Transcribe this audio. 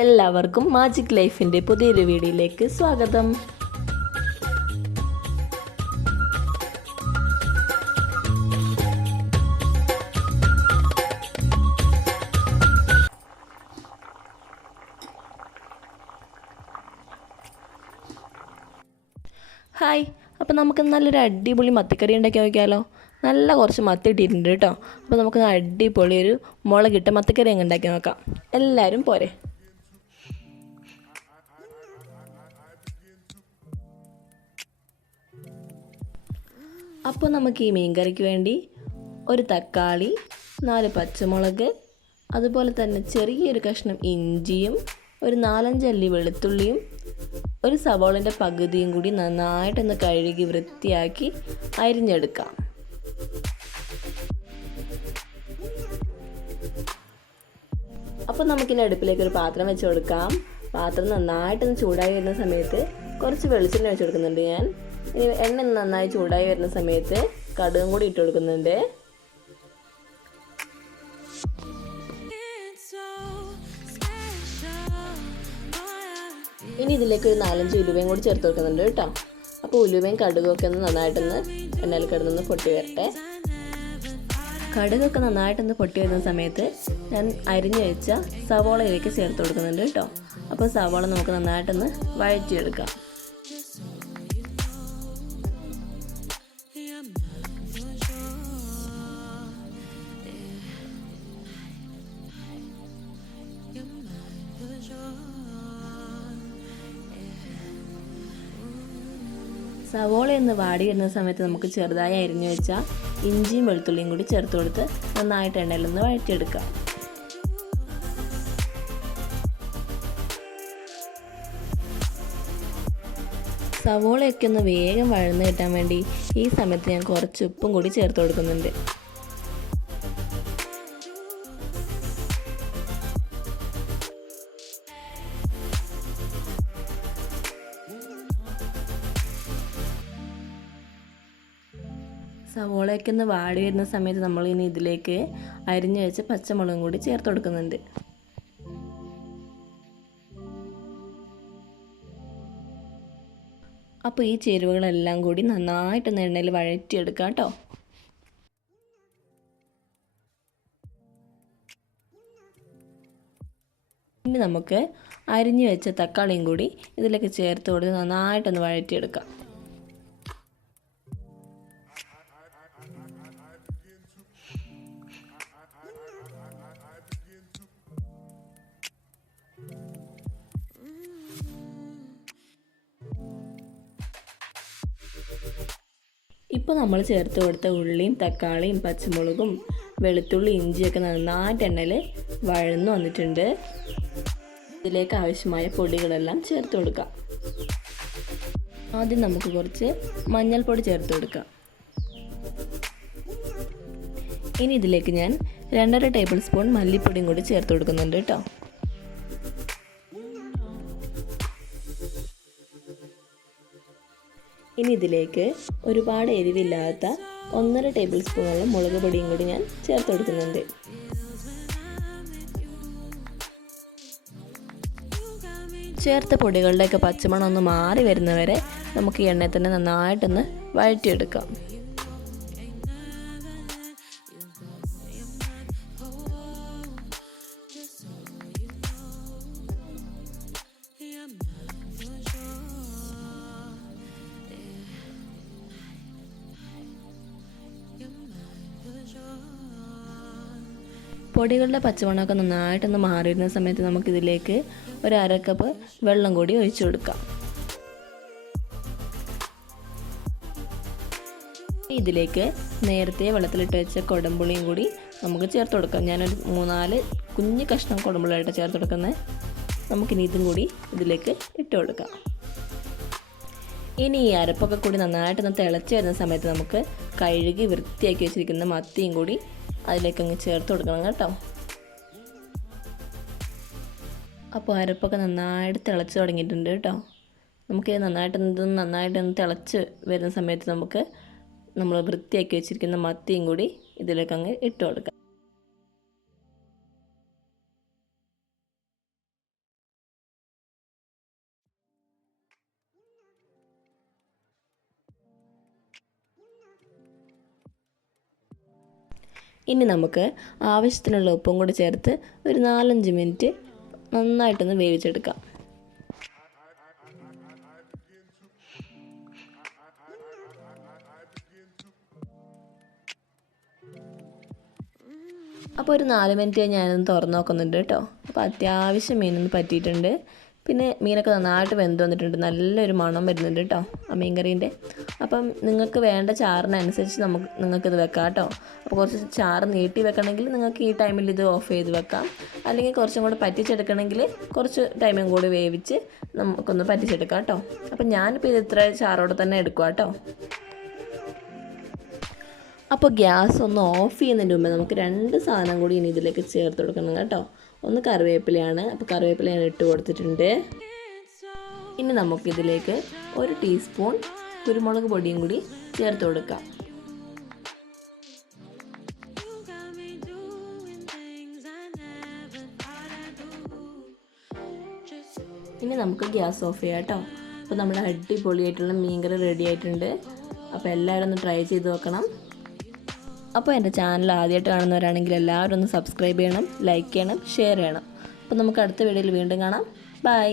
എല്ലാവർക്കും മാജിക് ലൈഫിൻ്റെ പുതിയൊരു വീഡിയോയിലേക്ക് സ്വാഗതം. ഹായ്, അപ്പോൾ നമുക്ക് നല്ലൊരു അടിപൊളി മത്തിക്കറി ഉണ്ടാക്കി നോക്കിയാലോ. നല്ല കുറച്ച് മത്തി ഇട്ടിട്ടുണ്ട് കേട്ടോ. അപ്പോൾ നമുക്ക് അടിപൊളി ഒരു മുളകിട്ട മത്തിക്കറി അങ്ങ് ഉണ്ടാക്കി നോക്കാം. എല്ലാവരും പോരെ. അപ്പോൾ നമുക്ക് ഈ മീൻ കറിക്ക് വേണ്ടി ഒരു തക്കാളി, 4 പച്ചമുളക്, അതുപോലെ തന്നെ ചെറിയൊരു കഷ്ണം ഇഞ്ചിയും, ഒരു 4-5 അല്ലി വെളുത്തുള്ളിയും, ഒരു സവാളിൻ്റെ പകുതിയും കൂടി നന്നായിട്ടൊന്ന് കഴുകി വൃത്തിയാക്കി അരിഞ്ഞെടുക്കാം. അപ്പോൾ നമുക്കിനി അടുപ്പിലേക്ക് ഒരു പാത്രം വെച്ച് കൊടുക്കാം. പാത്രം നന്നായിട്ടൊന്ന് ചൂടായി വരുന്ന സമയത്ത് കുറച്ച് വെളിച്ചെണ്ണ വെച്ച് കൊടുക്കുന്നുണ്ട് ഞാൻ. ഇനി എണ്ണ നന്നായി ചൂടായി വരുന്ന സമയത്ത് കടുകും കൂടി ഇട്ട് കൊടുക്കുന്നുണ്ട്. ഇനി ഇതിലേക്ക് ഒരു 4-5 ഉലുവയും കൂടി ചേർത്ത് കൊടുക്കുന്നുണ്ട് കേട്ടോ. അപ്പോൾ ഉലുവയും കടുകൊക്കെ ഒന്ന് നന്നായിട്ടൊന്ന് എണ്ണയിൽ കിടന്നൊന്ന് പൊട്ടി വരട്ടെ. കടുകൊക്കെ നന്നായിട്ടൊന്ന് പൊട്ടി വരുന്ന സമയത്ത് ഞാൻ അരിഞ്ഞു വെച്ച സവോളയിലേക്ക് ചേർത്ത് കൊടുക്കുന്നുണ്ട് കേട്ടോ. അപ്പോൾ സവോള നമുക്ക് നന്നായിട്ടൊന്ന് വഴറ്റിയെടുക്കാം. സവോള ഒന്ന് വാടി വരുന്ന സമയത്ത് നമുക്ക് ചെറുതായി അരിഞ്ഞു വെച്ചാൽ ഇഞ്ചിയും വെളുത്തുള്ളിയും കൂടി ചേർത്ത് കൊടുത്ത് നന്നായിട്ട് എണ്ണയിലൊന്ന് വഴറ്റിയെടുക്കാം. സവോളയൊക്കെ ഒന്ന് വേഗം വഴന്ന് കിട്ടാൻ വേണ്ടി ഈ സമയത്ത് ഞാൻ കുറച്ച് ഉപ്പും കൂടി ചേർത്ത് കൊടുക്കുന്നുണ്ട്. സവോളയൊക്കെ ഒന്ന് വാടി വരുന്ന സമയത്ത് നമ്മൾ ഇനി ഇതിലേക്ക് അരിഞ്ഞു വെച്ച പച്ചമുളകും കൂടി ചേർത്ത് കൊടുക്കുന്നുണ്ട്. അപ്പോൾ ഈ ചേരുവകളെല്ലാം കൂടി നന്നായിട്ടൊന്ന് എണ്ണയിൽ വഴറ്റിയെടുക്കാം കേട്ടോ. ഇനി നമുക്ക് അരിഞ്ഞു വെച്ച തക്കാളിയും കൂടി ഇതിലേക്ക് ചേർത്ത് കൊടുത്ത് നന്നായിട്ടൊന്ന് വഴറ്റിയെടുക്കാം. ഇപ്പോൾ നമ്മൾ ചേർത്ത് കൊടുത്ത ഉള്ളിയും തക്കാളിയും പച്ചമുളകും വെളുത്തുള്ളി ഇഞ്ചിയൊക്കെ നന്നായിട്ട് എണ്ണയിൽ വഴന്നു വന്നിട്ടുണ്ട്. ഇതിലേക്ക് ആവശ്യമായ പൊടികളെല്ലാം ചേർത്ത് കൊടുക്കാം. ആദ്യം നമുക്ക് കുറച്ച് മഞ്ഞൾപ്പൊടി ചേർത്ത് കൊടുക്കാം. ഇനി ഇതിലേക്ക് ഞാൻ 2.5 ടേബിൾ സ്പൂൺ മല്ലിപ്പൊടിയും കൂടി ചേർത്ത് കൊടുക്കുന്നുണ്ട് കേട്ടോ. ഇനി ഇതിലേക്ക് ഒരുപാട് എരിവില്ലാത്ത 1.5 ടേബിൾ സ്പൂണോളം മുളക് പൊടിയും കൂടി ഞാൻ ചേർത്ത് കൊടുക്കുന്നുണ്ട്. ചേർത്ത പൊടികളുടെയൊക്കെ പച്ചമണം ഒന്ന് മാറി വരുന്നവരെ നമുക്ക് ഈ എണ്ണയിൽ തന്നെ നന്നായിട്ടൊന്ന് വഴറ്റിയെടുക്കാം. പൊടികളുടെ പച്ചമണമൊക്കെ നന്നായിട്ടൊന്ന് മാറിയിരുന്ന സമയത്ത് നമുക്കിതിലേക്ക് ഒരു 1/2 കപ്പ് വെള്ളം കൂടി ഒഴിച്ചു കൊടുക്കാം. ഇതിലേക്ക് നേരത്തെ വെള്ളത്തിലിട്ട് വെച്ച കൊടംപുളിയും കൂടി നമുക്ക് ചേർത്ത് കൊടുക്കാം. ഞാനൊരു 3-4 കുഞ്ഞു കഷ്ണം കൊടംപുളിയായിട്ട് ചേർത്ത് കൊടുക്കുന്നത്. നമുക്കിനി ഇതും കൂടി ഇതിലേക്ക് ഇട്ട് കൊടുക്കാം. ഇനി ഈ അരപ്പൊക്കെ കൂടി നന്നായിട്ടൊന്ന് തിളച്ച് വരുന്ന സമയത്ത് നമുക്ക് കഴുകി വൃത്തിയാക്കി വെച്ചിരിക്കുന്ന മത്തിയും കൂടി അതിലേക്ക് അങ്ങ് ചേർത്ത് കൊടുക്കണം കേട്ടോ. അപ്പോൾ അരപ്പൊക്കെ നന്നായിട്ട് തിളച്ച് തുടങ്ങിയിട്ടുണ്ട് കേട്ടോ. നമുക്കിത് നന്നായിട്ടൊന്ന് തിളച്ച് വരുന്ന സമയത്ത് നമുക്ക് നമ്മൾ വൃത്തിയാക്കി വെച്ചിരിക്കുന്ന മത്തിയും കൂടി ഇതിലേക്ക് അങ്ങ് ഇട്ട് കൊടുക്കാം. ഇനി നമുക്ക് ആവശ്യത്തിനുള്ള ഉപ്പും കൂടി ചേർത്ത് ഒരു 4-5 മിനിറ്റ് നന്നായിട്ടൊന്ന് വേവിച്ചെടുക്കാം. അപ്പോൾ ഒരു 4 മിനിറ്റ് ഞാനൊന്ന് തുറന്ന് നോക്കുന്നുണ്ട് കേട്ടോ. അപ്പോൾ അത്യാവശ്യം മീനൊന്ന് പറ്റിയിട്ടുണ്ട്. പിന്നെ മീനൊക്കെ നന്നായിട്ട് വെന്ത് വന്നിട്ടുണ്ട്. നല്ലൊരു മണം വരുന്നുണ്ട് കേട്ടോ ആ മീൻ കറീൻ്റെ. അപ്പം നിങ്ങൾക്ക് വേണ്ട ചാറിനനുസരിച്ച് നിങ്ങൾക്കിത് വെക്കാം കേട്ടോ. അപ്പോൾ കുറച്ച് ചാറ് നീട്ടി വെക്കണമെങ്കിൽ നിങ്ങൾക്ക് ഈ ടൈമിൽ ഇത് ഓഫ് ചെയ്ത് വെക്കാം. അല്ലെങ്കിൽ കുറച്ചും കൂടെ പറ്റിച്ചെടുക്കണമെങ്കിൽ കുറച്ച് ടൈമും കൂടി വേവിച്ച് നമുക്കൊന്ന് പറ്റിച്ചെടുക്കാം കേട്ടോ. അപ്പം ഞാനിപ്പോൾ ഇത് ഇത്ര ചാറോടെ തന്നെ എടുക്കുക കേട്ടോ. അപ്പോൾ ഗ്യാസ് ഒന്ന് ഓഫ് ചെയ്യുന്നതിന് മുമ്പ് നമുക്ക് 2 സാധനം കൂടി ഇനി ഇതിലേക്ക് ചേർത്ത് കൊടുക്കണം കേട്ടോ. ഒന്ന് കറിവേപ്പിലയാണ്. അപ്പോൾ കറിവേപ്പില ഞാൻ ഇട്ട് കൊടുത്തിട്ടുണ്ട്. ഇനി നമുക്കിതിലേക്ക് 1 ടീസ്പൂൺ കുരുമുളക് പൊടിയും കൂടി ചേർത്ത് കൊടുക്കാം. ഇനി നമുക്ക് ഗ്യാസ് ഓഫ് ചെയ്യാം കേട്ടോ. അപ്പോൾ നമ്മുടെ അടിപൊളിയായിട്ടുള്ള മീൻകറി റെഡി ആയിട്ടുണ്ട്. അപ്പോൾ എല്ലാവരും ഒന്ന് ട്രൈ ചെയ്ത് നോക്കണം. അപ്പോൾ എൻ്റെ ചാനൽ ആദ്യമായിട്ട് കാണുന്നവരാണെങ്കിൽ എല്ലാവരും ഒന്ന് സബ്സ്ക്രൈബ് ചെയ്യണം, ലൈക്ക് ചെയ്യണം, ഷെയർ ചെയ്യണം. അപ്പോൾ നമുക്ക് അടുത്ത വീഡിയോയിൽ വീണ്ടും കാണാം. ബൈ.